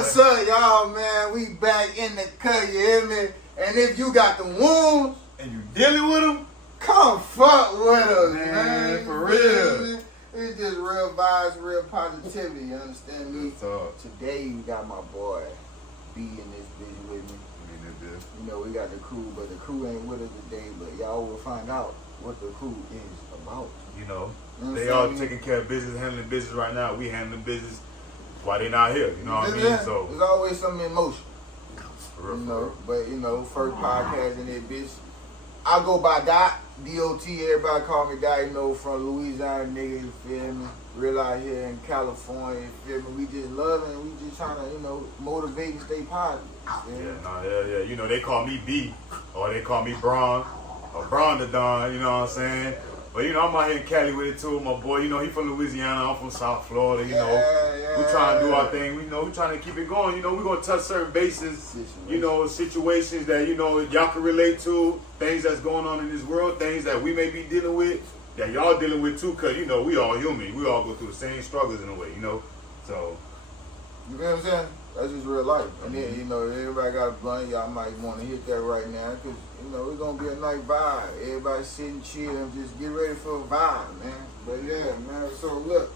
What's up, y'all, man? We back in the cut, you hear me? And if you got the wounds and you dealing with them, come fuck with us, man. For real. It's just real vibes, real positivity, you understand me? So, today we got my boy B in this bitch with me. You know, we got the crew, but the crew ain't with us today, but y'all will find out what the crew is about. You know they all taking care of business, handling business right now. We handling business while they not here. You know what I mean? So there's always something in motion. For real, you know, but you know, first podcast in that bitch. I go by Dot, D-O-T, everybody call me Dot, you know, from Louisiana nigga, you feel me? Real out here in California, you feel me? We just loving, we just trying to, you know, motivate and stay positive. Yeah. You know, they call me B, or they call me Braun, or Braun the Don, you know what I'm saying? But, you know, I'm out here in Cali with it too, my boy. You know, he from Louisiana, I'm from South Florida, you know. We trying to do our thing, you know, we trying to keep it going. You know, we're going to touch certain bases, you know, situations that, you know, y'all can relate to, things that's going on in this world, things that we may be dealing with, that y'all dealing with too, because, you know, we all human. We all go through the same struggles in a way, you know. So, you know what I'm saying? That's just real life. And then, you know, everybody got a blunt. Y'all might want to hit that right now because, you know, it's going to be a nice vibe. Everybody sitting, chill, and just get ready for a vibe, man. But, yeah, man. So, look.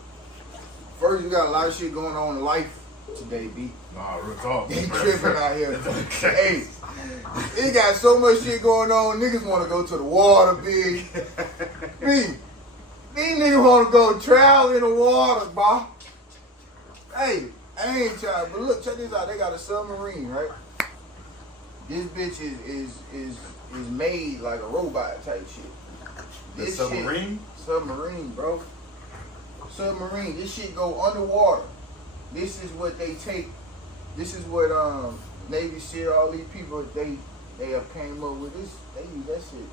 First, you got a lot of shit going on in life today, B. Nah, real talk. They tripping out here. Hey, it got so much shit going on. Niggas want to go to the water, B. B. These niggas want to go travel in the water, boy. Hey. I ain't trying, but look, check this out. They got a submarine, right? This bitch is made like a robot type shit. This submarine? Submarine, bro. Submarine. This shit go underwater. This is what they take. This is what Navy SEAL, all these people they have came up with this. They use that shit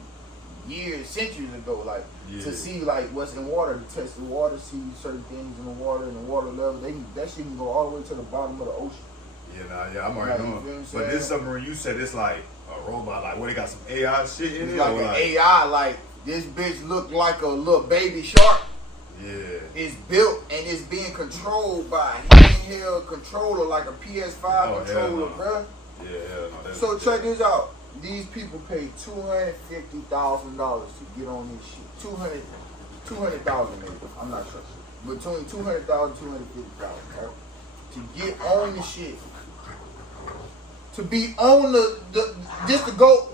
years, centuries ago, like to see like what's in water, to test the water, see certain things in the water and the water level. That shit can go all the way to the bottom of the ocean. Yeah, I'm already knowing. But this submarine, you said it's like a robot, like where they got some AI shit in it? Like an AI, like this bitch look like a little baby shark. Yeah. It's built and it's being controlled by a handheld controller, like a PS5 controller, bruh. Yeah. So check this out. These people pay $250,000 to get on this shit. 200,000 maybe. I'm not sure. Between 200,000 250,000, right? To get on the shit. To be on the just to go.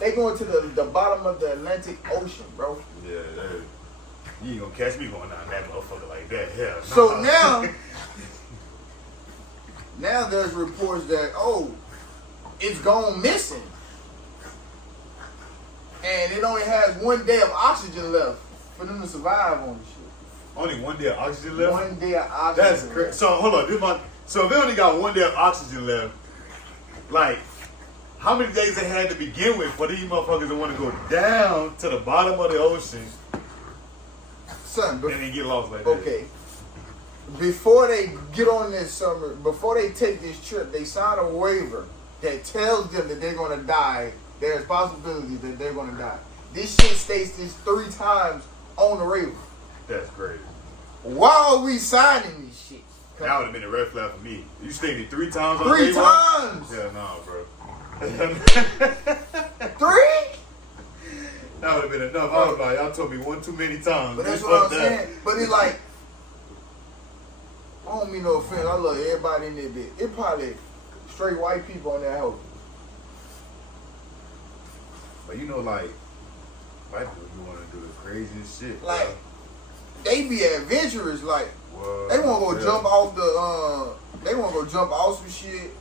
They going to the bottom of the Atlantic Ocean, bro. Yeah. You ain't gonna catch me going down that motherfucker like that. Hell no. So now there's reports that it's gone missing. And it only has 1 day of oxygen left for them to survive on the shit. Only 1 day of oxygen left? 1 day of oxygen. That's crazy. So hold on, so if they only got 1 day of oxygen left, like how many days they had to begin with for these motherfuckers that want to go down to the bottom of the ocean, son, and then get lost like that? Okay. Before they get on this summer, before they take this trip, they sign a waiver that tells them that they're gonna die. There's possibility that they're gonna die. This shit states this 3 times on the waiver. That's crazy. Why are we signing this shit? That would have been a red flag for me. You stated 3 times on 3 times? Hell no, bro. 3? That would have been enough. I was like, y'all told me 1 too many times. But that's what I'm saying. But it's like, I don't mean no offense. I love everybody in there bit. It probably straight white people on that house. But you know, like, white people want to do the craziest shit. Like, they be adventurous. Like, well, they want to go jump off they want to go jump off some shit.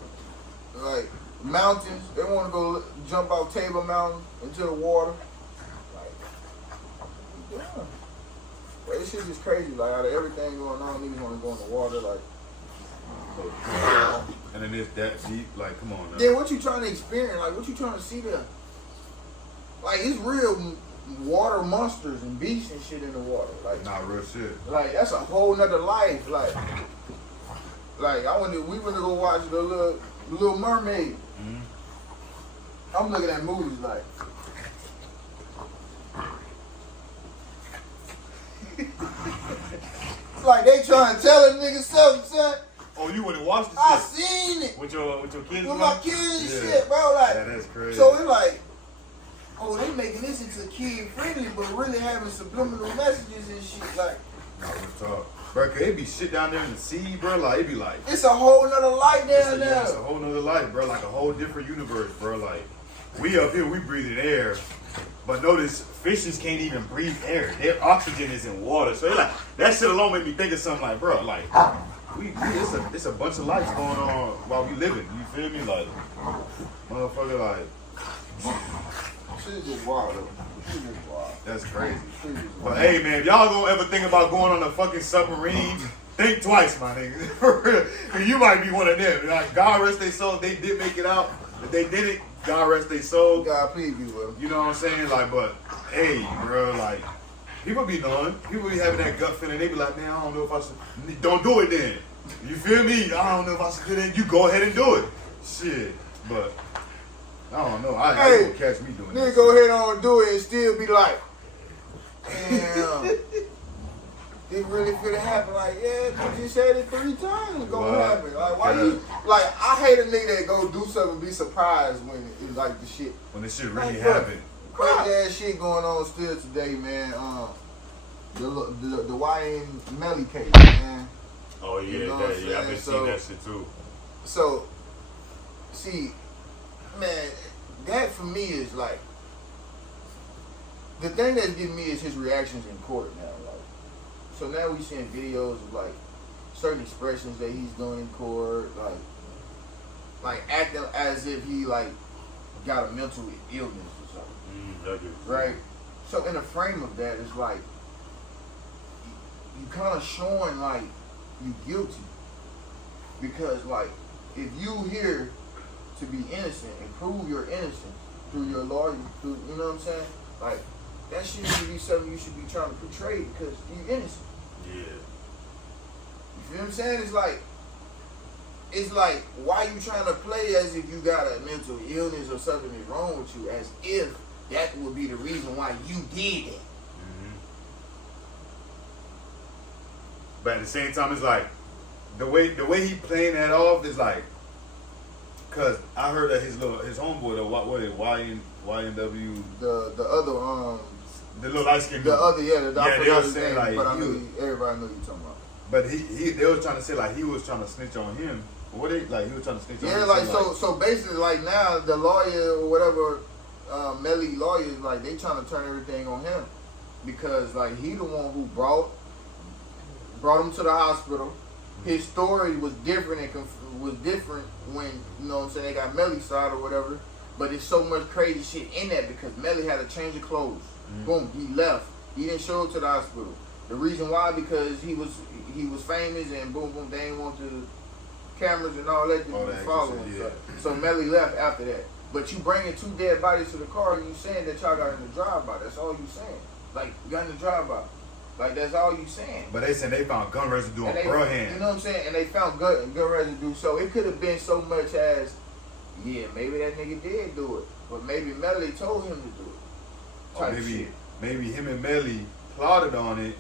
Like, mountains. They want to go jump off Table Mountain into the water. Like, yeah. But this shit is crazy. Like, out of everything going on, niggas want to go in the water. Like, and then it's that deep. Like, come on now. then what you trying to experience? Like, what you trying to see there? Like, it's real water monsters and beasts and shit in the water. Like, not real shit. Like, that's a whole nother life. Like we went to go watch the Little Mermaid. Mm-hmm. I'm looking at movies like. It's like they trying to tell a nigga something, son. Oh, you went and watched the I shit seen it with your kids? with my kids and shit, bro. Like, yeah, that's crazy. so it's like, oh, they making this into kid friendly, but really having subliminal messages and shit. Like, bro, cause it be shit down there in the sea, bro. Like, it be like it's a whole nother light down there. It's a whole nother life, bro. Like a whole different universe, bro. Like, we up here, we breathing air. But notice, fishes can't even breathe air. Their oxygen is in water. So like that shit alone made me think of something like, bro, like it's a bunch of lights going on while we living. You feel me? Like, motherfucker, like Shit is just wild, though. Shit is just wild. that's crazy. But hey, man, if y'all gonna ever think about going on a fucking submarine, think twice, my nigga. For real. 'Cause you might be one of them. Like, God rest their soul, they did make it out. If they did it, God rest their soul. God please be with them. You know what I'm saying? Like, but hey, bro, like, people be knowing. People be having that gut feeling. They be like, man, I don't know if I should. Don't do it then. You feel me? I don't know if I should do that. You go ahead and do it. Shit. But I don't know. I ain't gonna catch me doing Nigga this. go ahead on and do it and still be like, damn. It really finna happen. Like, yeah, you just said it 3 times. It's gonna happen. Like, why you? Like, I hate a nigga that go do something and be surprised when it's like the shit. When this shit really Like, happened. Crazy ass shit going on still today, man. The YN Melly Case, man. Oh yeah, You know what I'm I've been saying? seeing that shit too. So, see, man, that for me is like the thing that's getting me is his reactions in court now. Like, so now we seeing videos of like certain expressions that he's doing in court, like acting as if he like got a mental illness or something, right? So in the frame of that, it's like you kind of showing like you guilty because like if you here to be innocent and prove your innocence through your lawyer, through, you know what I'm saying? Like that shouldn't be something you should be trying to portray because you innocent. Yeah. You feel what I'm saying? It's like why you trying to play as if you got a mental illness or something is wrong with you, as if that would be the reason why you did it. But at the same time, it's like the way he playing that off is like, cause I heard that his homeboy, the YNW, the other the little light skinned the dude. other they were saying like but I knew everybody knew you talking about. But they was trying to say like he was trying to snitch on him. What he was trying to snitch on him. Yeah, like so basically like now the lawyer or whatever Melly lawyers like they trying to turn everything on him because like he the one who brought him to the hospital. His story was different and was different when, you know what I'm saying, they got Melly's side or whatever. But there's so much crazy shit in that because Melly had to change of clothes. Boom, he left. He didn't show up to the hospital. The reason why, because he was famous and boom, boom, they didn't want the cameras and all that to be following. Yeah. So Melly left after that. But you bringing 2 dead bodies to the car and you saying that y'all got in the drive-by. That's all you saying. Like, you got in the drive-by. Like, that's all you saying. But they said they found gun residue on bro hand. You know what I'm saying? And they found gun residue. So it could have been so much as, yeah, maybe that nigga did do it. But maybe Melly told him to do it. Or maybe him and Melly plotted on it.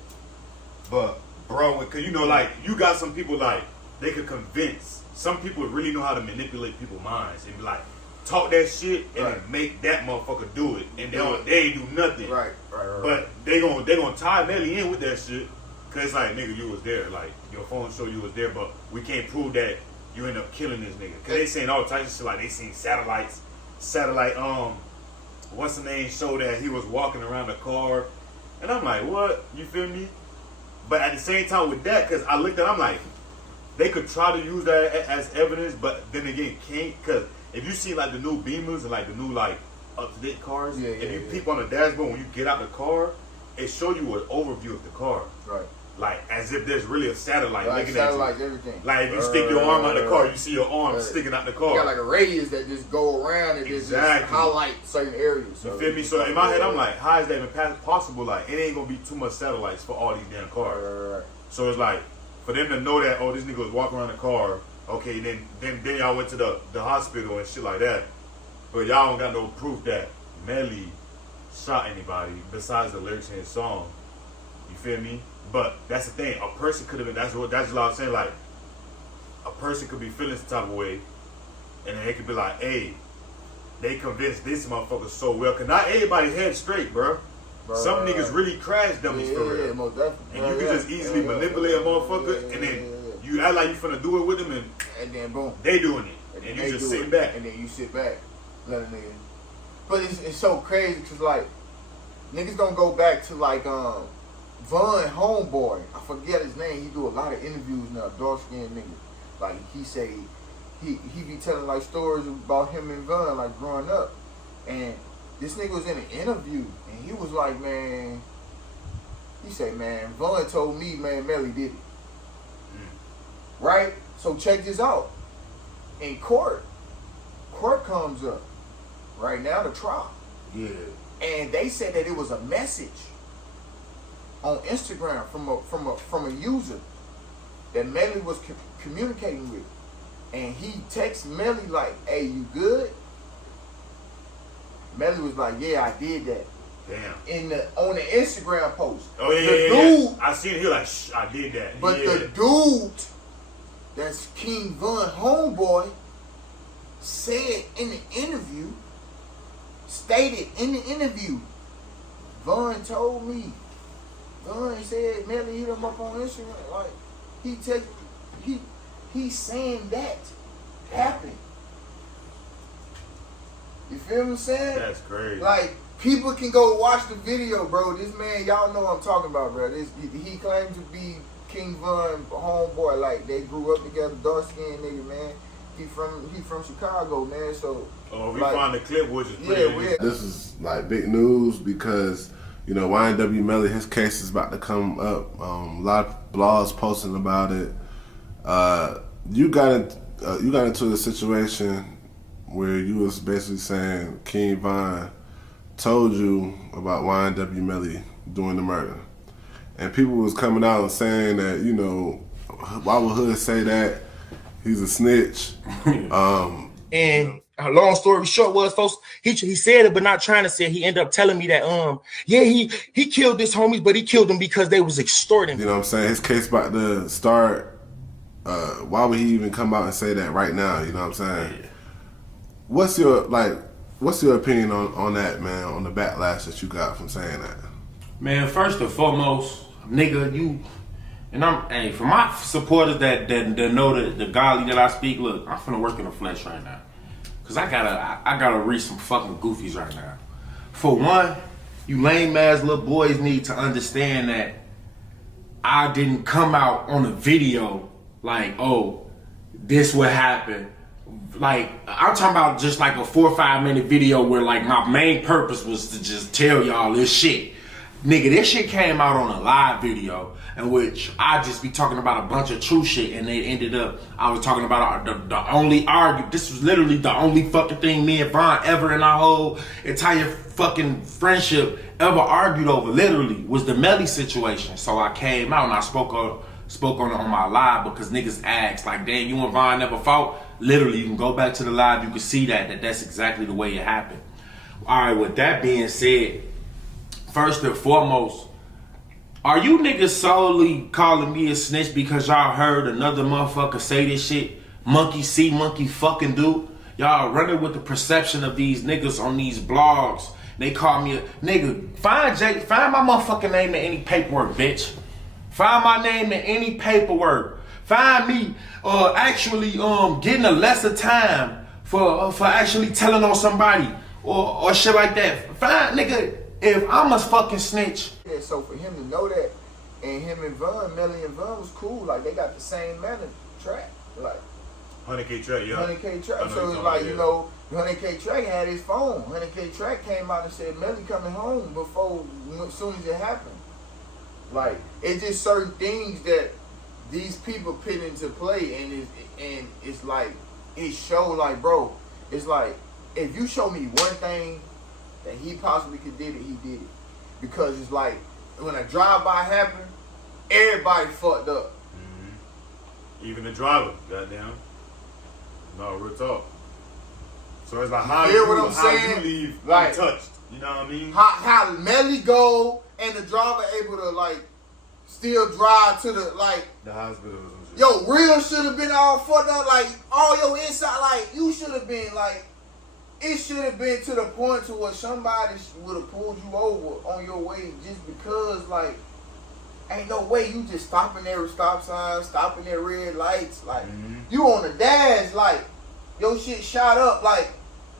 But, bro, because, you know, like, you got some people, like, they could convince. Some people really know how to manipulate people's minds. And be like, talk that shit and then make that motherfucker do it. And they ain't do nothing. Right. But they gonna tie Melly in with that shit. Cause it's like, nigga, you was there. Like, your phone show you was there, but we can't prove that you end up killing this nigga. Cause they saying all types of shit, like they seen satellite, what's the name, show that he was walking around the car. And I'm like, what? You feel me? But at the same time with that, cause I looked at it, I'm like, they could try to use that as evidence, but then again, can't. Cause if you see like the new Beamers and like the new like up-to-date cars, if you peep on the dashboard when you get out the car, it show you an overview of the car. Right. Like as if there's really a satellite looking satellite, at you. Everything. Like if you stick your arm out the car, you see your arm sticking out the car. You got like a radius that just go around and just highlight certain areas. So, you feel me? So in my head, I'm like, how is that even possible? Like it ain't gonna be too much satellites for all these damn cars. Right. So it's like for them to know that, oh, this nigga was walking around the car. Okay, then y'all went to the hospital and shit like that. But y'all don't got no proof that Melly shot anybody besides the lyrics in his song. You feel me? But that's the thing. A person could have been. That's what I'm saying. Like a person could be feeling some type of way, and then they could be like, hey, they convinced this motherfucker so well. Cause not everybody head straight, bro. Some niggas really crash dummies for real. Most definitely. And you can just easily manipulate a motherfucker, and then you act like you finna do it with them, and then boom, they doing it, and you just sitting back. And then you sit back, let a nigga. But it's so crazy because like niggas don't go back to like Von Homeboy. I forget his name. He do a lot of interviews now. Dark skinned nigga. Like he say he be telling like stories about him and Von like growing up, and this nigga was in an interview and he was like, man, he said, man, Von told me, man, Melly did it. Right? So check this out. In court comes up. Right now, the trial. Yeah. And they said that it was a message on Instagram from a user that Melly was communicating with. And he texts Melly like, hey, you good? Melly was like, yeah, I did that. Damn. On the Instagram post. Oh yeah, dude, I seen it. He like, I did that. But the dude that's King Von Homeboy said in the interview, stated in the interview, Von told me. Von said Melly hit him up on Instagram. Like he's saying that happened. You feel what I'm saying? That's crazy. Like, people can go watch the video, bro. This man, y'all know what I'm talking about, bro. He claimed to be King Von Homeboy. Like, they grew up together, dark-skinned nigga, man. He from Chicago, man. So, we find the clip, which is pretty. This is like big news because YNW Melly, his case is about to come up. A lot of blogs posting about it. You got into a situation where you was basically saying King Von told you about YNW Melly doing the murder. And people was coming out and saying that, why would Hood say that? He's a snitch. And long story short was, folks, he said it, but not trying to say it. He ended up telling me that, he killed his homies, but he killed them because they was extorting. You know what I'm saying? His case about to start. Why would he even come out and say that right now? You know what I'm saying? What's your opinion on that, man? On the backlash that you got from saying that? Man, first and foremost, nigga, for my supporters that know the godly that I speak, look, I'm finna work in the flesh right now, cause I gotta reach some fucking goofies right now. For one, you lame ass little boys need to understand that I didn't come out on a video like, oh, this what happened. Like, I'm talking about just like a 4 or 5 minute video where like my main purpose was to just tell y'all this shit. Nigga, this shit came out on a live video in which I just be talking about a bunch of true shit, and it ended up, I was talking about the only argument. This was literally the only fucking thing me and Von ever in our whole entire fucking friendship ever argued over, literally, was the Melly situation. So I came out and I spoke on it on my live because niggas asked, like, damn, you and Von never fought? Literally, you can go back to the live, you can see that's exactly the way it happened. All right, with that being said, first and foremost, are you niggas solely calling me a snitch because y'all heard another motherfucker say this shit? Monkey see, monkey fucking do? Y'all running with the perception of these niggas on these blogs. They call me a nigga. Find my motherfucking name in any paperwork, bitch. Find my name in any paperwork. Find me actually getting a lesser time for actually telling on somebody or shit like that. Find, nigga, if I'm a fucking snitch. Yeah, so for him to know that, and him and Von, Melly and Von was cool. Like, they got the same track. Like, 100K track, yeah. 100K track. So it's like, 100K track had his phone. 100K track came out and said Melly coming home as soon as it happened. Like, it's just certain things that these people put into play, and it's like, it show like, bro, it's like, if you show me one thing that he possibly could did it, he did it. Because it's like, when a drive-by happened, everybody fucked up. Mm-hmm. Even the driver, goddamn. No, real talk. So it's like, how you leave like, untouched. You know what I mean? How Melly go and the driver able to like still drive to the like the hospital or some Yo, real should have been all fucked up. Like, all your inside, like, you should have been, like, it should have been to the point to where somebody would have pulled you over on your way just because, like, ain't no way you just stopping there with stop signs, stopping at red lights. Like, you on the dash, like, your shit shot up. Like,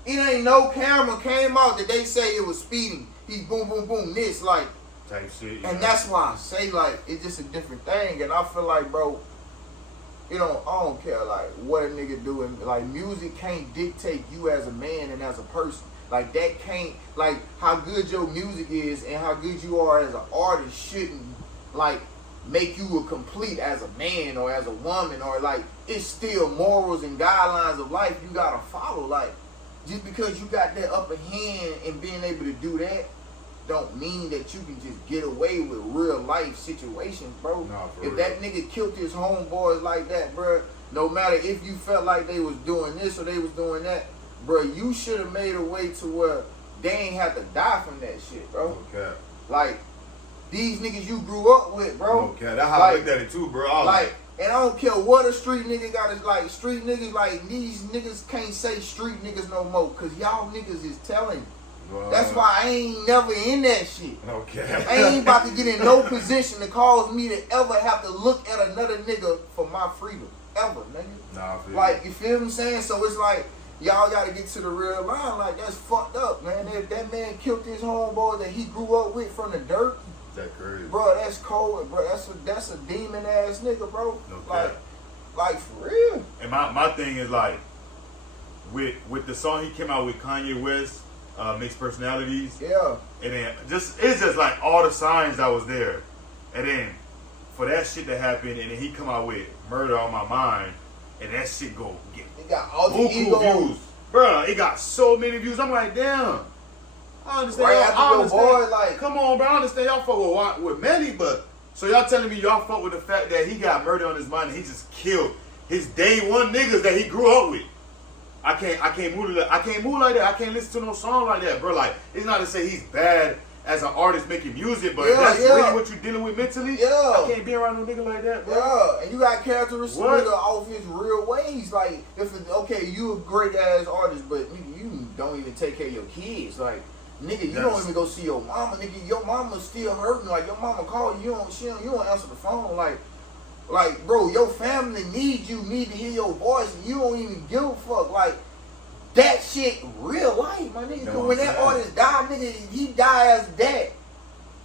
it ain't no camera came out that they say it was speeding. He boom, boom, boom, this, like. Type shit. And that's why I say, like, it's just a different thing. And I feel like, bro, you know, I don't care, like, what a nigga doing. Like, music can't dictate you as a man and as a person. Like, that can't, like, how good your music is and how good you are as an artist shouldn't, like, make you a complete as a man or as a woman, or, like, it's still morals and guidelines of life you gotta follow. Like, just because you got that upper hand and being able to do that, don't mean that you can just get away with real life situations, bro. Nah, for if real. that nigga killed his homeboys like that, bro, no matter if you felt like they was doing this or they was doing that, bro, you should have made a way to where they ain't have to die from that shit, bro. Okay. Like, these niggas you grew up with, bro. Okay, that's how I looked at it too, bro. I was Like, and I don't care what a street nigga got. Is like, street niggas, like, these niggas can't say street niggas no more, cause y'all niggas is telling. That's why I ain't never in that shit. Okay. I ain't about to get in no position to cause me to ever have to look at another nigga for my freedom. Ever, nigga. Nah, I feel Like, you feel what I'm saying? So it's like, y'all gotta get to the real line. Like, that's fucked up, man. If that man killed his homeboy that he grew up with from the dirt, that crazy. bro, that's cold, bro. That's a demon ass nigga, bro. No like, cap. like for real. And my thing is like, with the song he came out with Kanye West, Mixed Personalities, Yeah. and then it's just like all the signs that was there, and then for that shit to happen, and then he come out with Murder on My Mind, and that shit go get It got all the buku ego views, bro. It got so many views. I'm like, damn. I understand. Right y'all, after I your understand. boy, like- come on, bro. I understand y'all fuck with Melly, but so y'all telling me y'all fuck with the fact that he got murder on his mind and he just killed his day one niggas that he grew up with. I can't move like that. I can't listen to no song like that, bro. Like, it's not to say he's bad as an artist making music, but if Yeah, that's yeah. really what you're dealing with mentally. Yeah. I can't be around no nigga like that, bro. Yeah, and you got characteristics What? nigga off his real ways. Like, if it, okay, you a great ass artist, but nigga, you don't even take care of your kids. Like, nigga, you don't even go see your mama. Nigga, your mama's still hurting. Like, your mama call you, you don't answer the phone. Like, bro, your family needs you, need to hear your voice, and you don't even give a fuck. Like, that shit real life, my nigga. Know 'Cause what when I'm that saying? artist died, nigga, he died as that.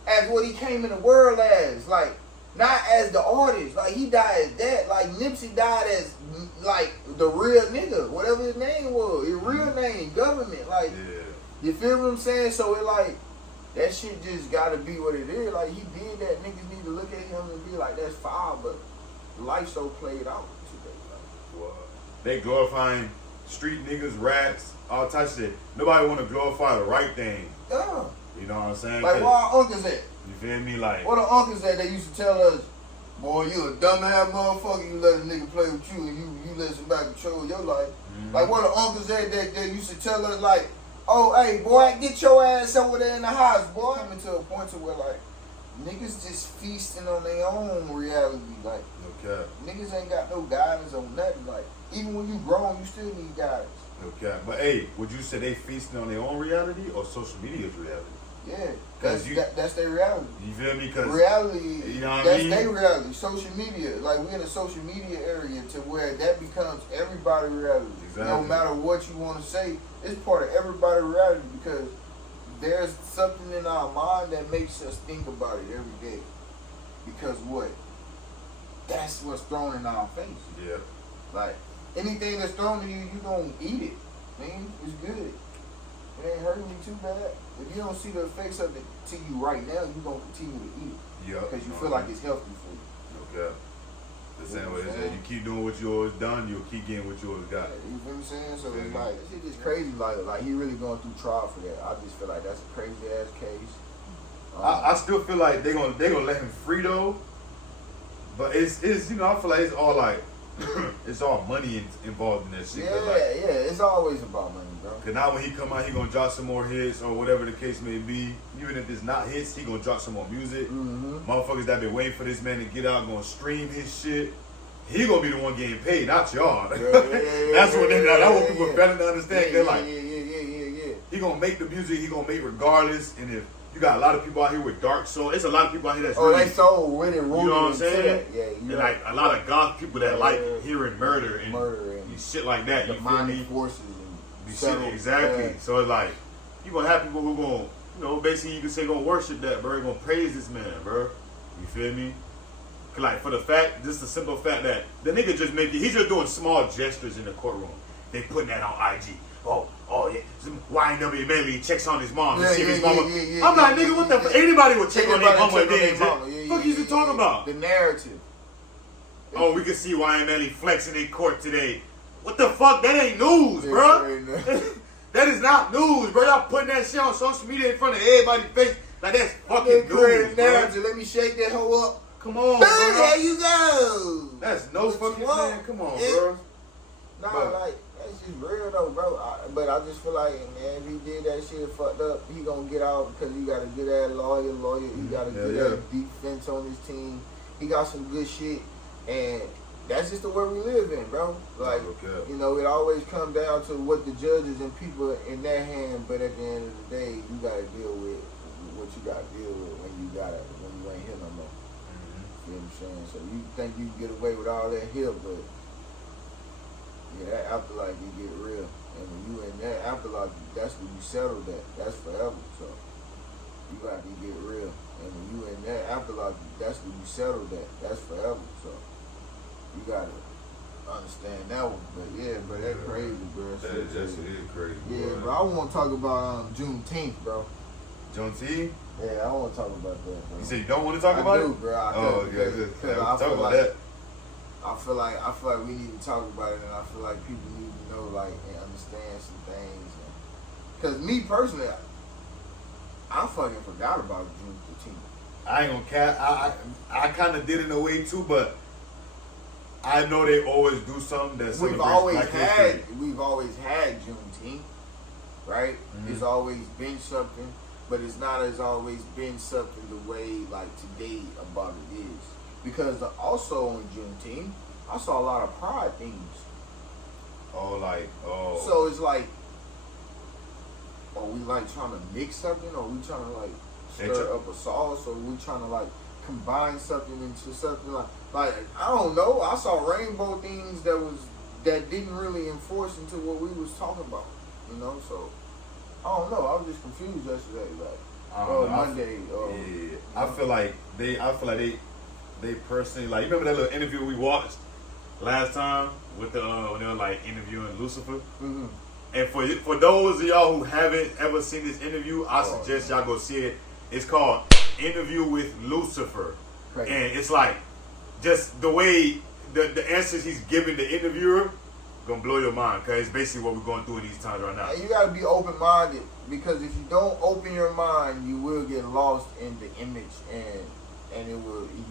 As what he came in the world as. Like, not as the artist. Like, he died as that. Like, Nipsey died as, like, the real nigga. Whatever his name was. His real name. Government. Like, Yeah. you feel what I'm saying? So, it like, that shit just gotta be what it is. Like, he did that. Niggas need to look at him and be like, that's foul. But life so played out today. Like, Well, they glorifying street niggas, rats, all types of shit. Nobody want to glorify the right thing. yeah. You know what I'm saying? Like, where our uncles at? You feel me? Like, What the uncles that they used to tell us, boy, you a dumbass motherfucker, you let a nigga play with you and you let somebody control your life. Like, what the uncles that used to tell us, like, oh, hey, boy, get your ass over there in the house, boy. Coming to a point to where, like, niggas just feasting on their own reality. Like, okay, niggas ain't got no guidance on nothing. Like, even when you grown, you still need guidance. okay. But hey, would you say they feasting on their own reality or social media's reality? Yeah, 'Cause that's their reality. You feel me? Cause Reality, you know what I that's mean? their reality. Social media, like, we're in a social media area to where that becomes everybody's reality. Exactly. No matter what you want to say, it's part of everybody's reality because there's something in our mind that makes us think about it every day. Because what? That's what's thrown in our face. yeah, Like, anything that's thrown to you, you gonna eat it. Man, it's good. It ain't hurting you too bad. If you don't see the effects of it to you right now, you gonna continue to eat it. yeah. Because you feel like it's healthy for you. Okay. The same way it is. You keep doing what you always done, you'll keep getting what you always got. You feel what I'm saying? So it's Yeah. like, this shit just crazy. Like he really going through trial for that. I just feel like that's a crazy ass case. I still feel like they gonna let him free though, but it's you know I feel like it's all like it's all money involved in that shit. Yeah, it's always about money, bro. Cause now when he come out, he gonna drop some more hits or whatever the case may be. Even if it's not hits, he gonna drop some more music. Mm-hmm. Motherfuckers that been waiting for this man to get out gonna stream his shit. he gonna be the one getting paid, not y'all. Yeah, That's what that's what people better to understand. They're like, yeah. he gonna make the music, he gonna make regardless. And if you got a lot of people out here with dark soul, it's a lot of people out here that's really, they so really rooted. you know what I'm saying? Yeah, and like a lot of goth people that like hearing murder and shit like that. You feel demonic me? forces and Shit, exactly. Yeah. So it's like you gonna have people who gonna, you know, basically you can say gonna worship that, bro. Gonna praise this man, bro. You feel me? Like for the fact, just the simple fact that the nigga just he's just doing small gestures in the courtroom. They putting that on IG. Oh yeah, YNW Melly checks on his mom and see his mama. I'm like, nigga, what the fuck? Anybody would check on their mama and then fuck you talking about? The narrative. Oh, we can see YN Melly flexing in court today. What the fuck? That ain't news, bro. That is not news, bro. Y'all putting that shit on social media in front of everybody's face like that's fucking news, narrative. Let me shake that hoe up. Come on, Boom, bro. there you go. That's no fucking man. Come on, bro. Nah, like that's just real though, bro. But I just feel like, man, if he did that shit fucked up, he gonna get out because he got a good ass lawyer. He got a good ass defense on his team. He got some good shit, and that's just the way we live in, bro. Like, you know, it always comes down to what the judges and people in their hand. But at the end of the day, you gotta deal with what you gotta deal with when you ain't here no more. You know what I'm saying? So you think you can get away with all that here, but yeah, that afterlife you get real. And when you in that afterlife, that's when you settle that. That's forever. So you got to get real. And when you in that afterlife, that's when you settle that. That's forever. So you got to understand that one. But yeah, but that's crazy, bro. That's crazy. Yeah, bro. I want to talk about Juneteenth, bro. Juneteenth? Yeah, I want to talk about that, bro. You said you don't want to talk about it? Bro. I talk about that. I feel like we need to talk about it, and I feel like people need to know, like, and understand some things. Because me personally, I fucking forgot about Juneteenth. I ain't gonna cap. I kind of did in a way too, but I know they always do something that we've always had Juneteenth, right? Mm-hmm. It's always been something, but it's not as always been something the way like today about it is. Because also on Juneteenth, I saw a lot of pride themes. So it's like, are we like trying to mix something? Or are we trying to like stir up a sauce? Or are we trying to like combine something into something like I don't know. I saw rainbow things that didn't really enforce into what we was talking about. You know, so I don't know. I was just confused yesterday. Like Monday. I feel like they personally, like, you remember that little interview we watched last time with the when they were like interviewing Lucifer? Mm-hmm. And for those of y'all who haven't ever seen this interview, I suggest y'all go see it. It's called Interview with Lucifer. Right. And it's like just the way the answers he's giving the interviewer gonna blow your mind, because it's basically what we're going through in these times right now. And you gotta be open-minded, because if you don't open your mind, you will get lost in the image, and you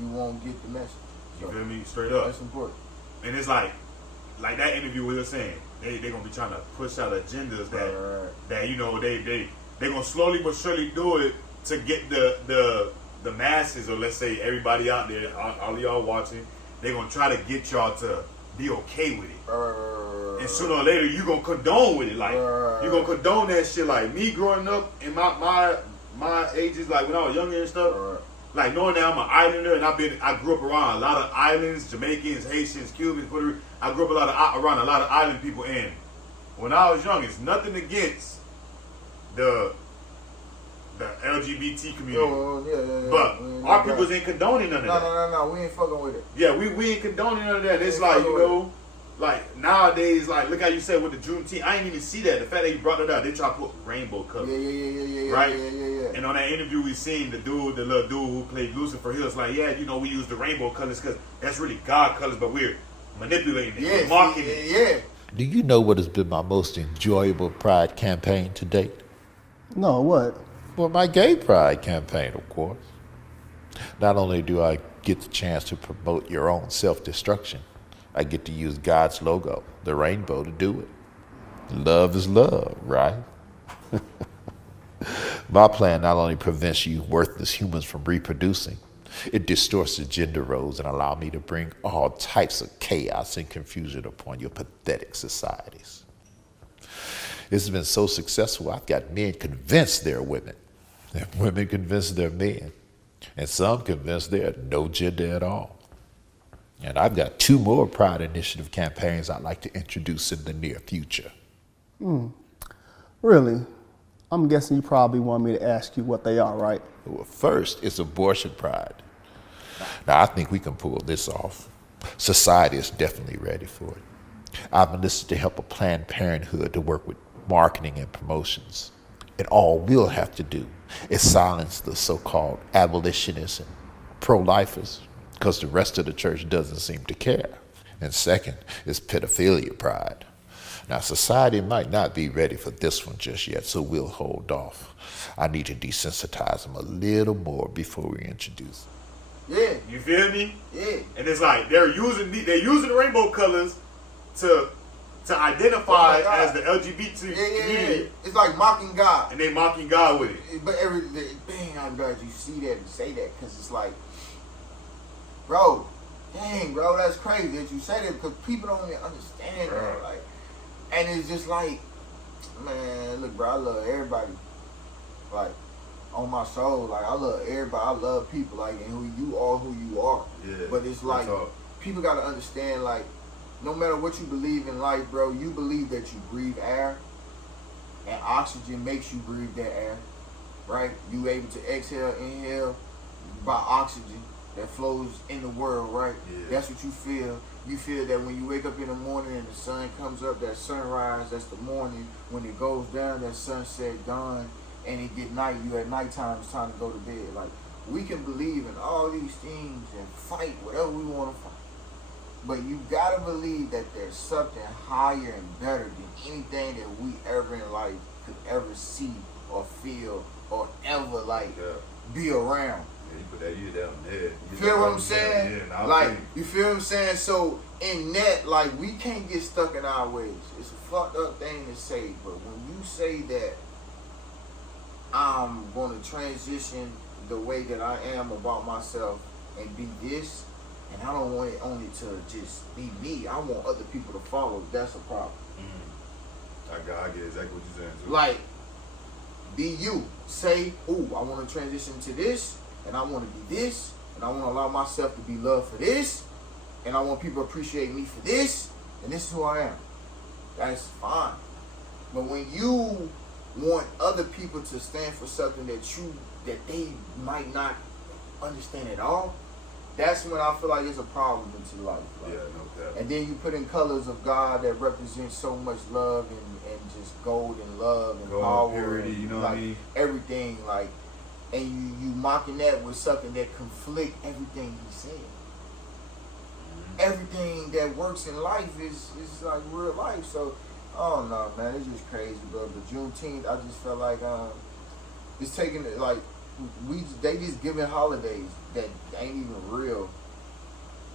won't get the message. So, you feel me? Straight up. That's important. And it's like that interview we were saying, they gonna be trying to push out agendas that you know they gonna slowly but surely do it to get the masses, or let's say everybody out there, all y'all watching, they gonna try to get y'all to be okay with it. And sooner or later you gonna condone with it. Like you gonna condone that shit. Like me growing up in my ages, like when I was younger and stuff, like knowing that I'm an islander and I grew up around a lot of islands, Jamaicans, Haitians, Cubans, Puerto Rico. I grew up around a lot of island people, and when I was young, it's nothing against the LGBT community. But our peoples ain't condoning none of that. No, we ain't fucking with it. Yeah, we ain't condoning none of that. It's like, you know, like nowadays, like look how you said with the Juneteenth, I didn't even see that. The fact that you brought it up, they try to put rainbow colors. Yeah. Right? Yeah. And on that interview we seen the little dude who played Lucifer, he was like, yeah, you know, we use the rainbow colors because that's really God colors, but we're manipulating it, we're marketing it. Yeah. Do you know what has been my most enjoyable pride campaign to date? No, what? Well, my gay pride campaign, of course. Not only do I get the chance to promote your own self-destruction, I get to use God's logo, the rainbow, to do it. Love is love, right? My plan not only prevents you worthless humans from reproducing, It distorts the gender roles and allows me to bring all types of chaos and confusion upon your pathetic societies. It's been so successful, I've got men convinced they're women, and women convinced they're men, and some convinced they're no gender at all. And I've got 2 more Pride Initiative campaigns I'd like to introduce in the near future. Really? I'm guessing you probably want me to ask you what they are, right? Well, first, it's abortion pride. Now, I think we can pull this off. Society is definitely ready for it. I've enlisted to help a Planned Parenthood to work with marketing and promotions. And all we'll have to do is silence the so-called abolitionists and pro-lifers, because the rest of the church doesn't seem to care. And second is pedophilia pride. Now, society might not be ready for this one just yet, so we'll hold off. I need to desensitize them a little more before we introduce. Yeah. You feel me? Yeah. And it's like they're using the rainbow colors to identify as the LGBT community. It's like mocking God. And they mocking God with it. But dang, I'm glad you see that and say that, because it's like, bro, dang, bro, that's crazy that you say that, because people don't even understand that. Like, and it's just like, man, look, bro, I love everybody. Like, on my soul, like, I love everybody. I love people, like, and who you are. Yeah, but it's like, people got to understand, like, no matter what you believe in life, bro, you believe that you breathe air, and oxygen makes you breathe that air, right? You able to exhale, inhale by oxygen that flows in the world, right? Yeah. That's what you feel. You feel that when you wake up in the morning and the sun comes up, that sunrise, that's the morning. When it goes down, that sunset, dawn, and it get night. You at nighttime, it's time to go to bed. Like, we can believe in all these things and fight whatever we want to fight. But you gotta believe that there's something higher and better than anything that we ever in life could ever see or feel or ever be around. Yeah, you put that you down there. You feel what I'm saying? Yeah, like, you feel what I'm saying? So in that, like, we can't get stuck in our ways. It's a fucked up thing to say, but when you say that I'm gonna transition the way that I am about myself and be this, and I don't want it only to just be me. I want other people to follow. That's a problem. I get exactly what you're saying too. Like, be you. Say, ooh, I want to transition to this, and I want to be this, and I want to allow myself to be loved for this, and I want people to appreciate me for this, and this is who I am. That's fine. But when you want other people to stand for something that they might not understand at all, that's when I feel like it's a problem into life. Like, yeah, no doubt. and then you put in colors of God that represent so much love and just gold and love and gold, power, purity, and you know like, what I mean? everything, like, and you mocking that with something that conflict everything he said. Everything that works in life is like real life. So, I don't know, man. It's just crazy, bro. The Juneteenth, I just felt like it's taking it like they just giving holidays that ain't even real,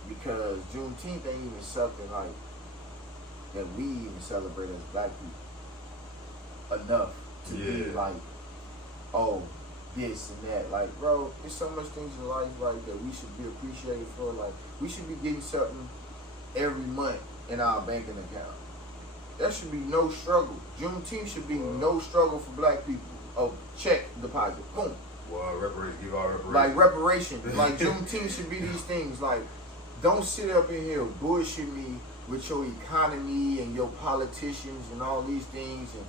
because Juneteenth ain't even something like that we even celebrate as black people enough to be like, oh, this and that. Like, bro, there's so much things in life like that we should be appreciated for. Like, we should be getting something every month in our banking account. That should be no struggle. Juneteenth should be no struggle for black people. Oh, check deposit, boom. Well, reparations, give our reparations. Like reparations. Like Juneteenth should be these things. Like, don't sit up in here bullshit me with your economy and your politicians and all these things and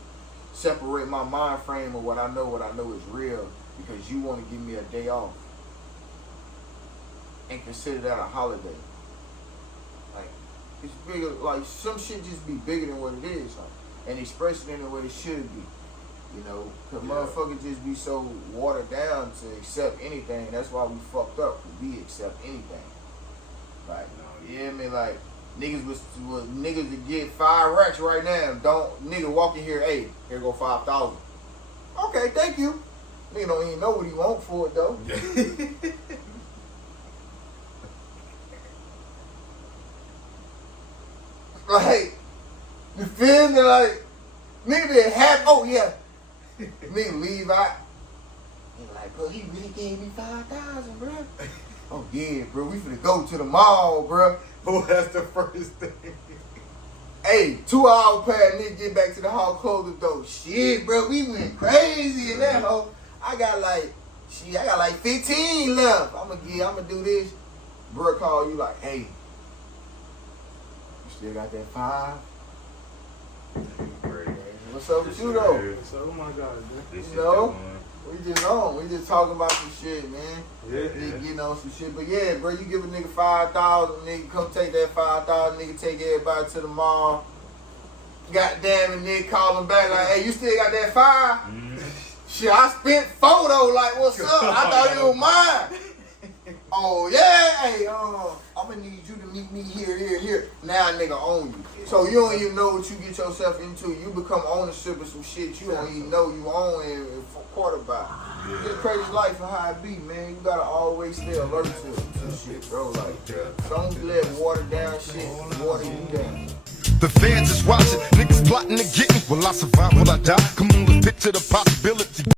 separate my mind frame of what I know is real, because you want to give me a day off and consider that a holiday. Like, it's bigger. Like, some shit just be bigger than what it is, like, and express it in the way it should be. You know, because motherfuckers just be so watered down to accept anything. That's why we fucked up, because we accept anything. Like, you hear me? Like, niggas was niggas to get 5 racks right now. Don't nigga walk in here, hey, here go 5,000. Okay, thank you. Nigga don't even know what he want for it though. Like, you feel me? Like, nigga didn't have, oh yeah. Nigga leave out. He like, bro, he really gave me 5,000, bro. Oh yeah, bro, we finna go to the mall, bro. Oh, that's the first thing. Hey, 2 hours past, nigga get back to the hall, close the door. Shit, bro, we went crazy in that hoe. I got like 15 left. I'ma do this. Bro call you like, hey, you still got that 5? What's up with you though? Oh my God, You know? We just talking about some shit, man. Yeah. Nigga getting on some shit. But yeah, bro, you give a nigga 5,000, nigga come take that 5,000, nigga take everybody to the mall. Goddamn it, nigga call him back like, hey, you still got that 5? Shit, I spent 4 though, like, what's up? I thought it was mine. Oh yeah, hey, I'm gonna need you to meet me here. Now nigga own you. So you don't even know what you get yourself into. You become ownership of some shit you don't even know you own and quarterback. It's crazy life and how it be, man. You gotta always stay alert to shit, bro. Like, don't let water down shit, water you down. The fans is watching, niggas plotting to get me. Will I survive? Will I die? Come on, let's picture the possibility.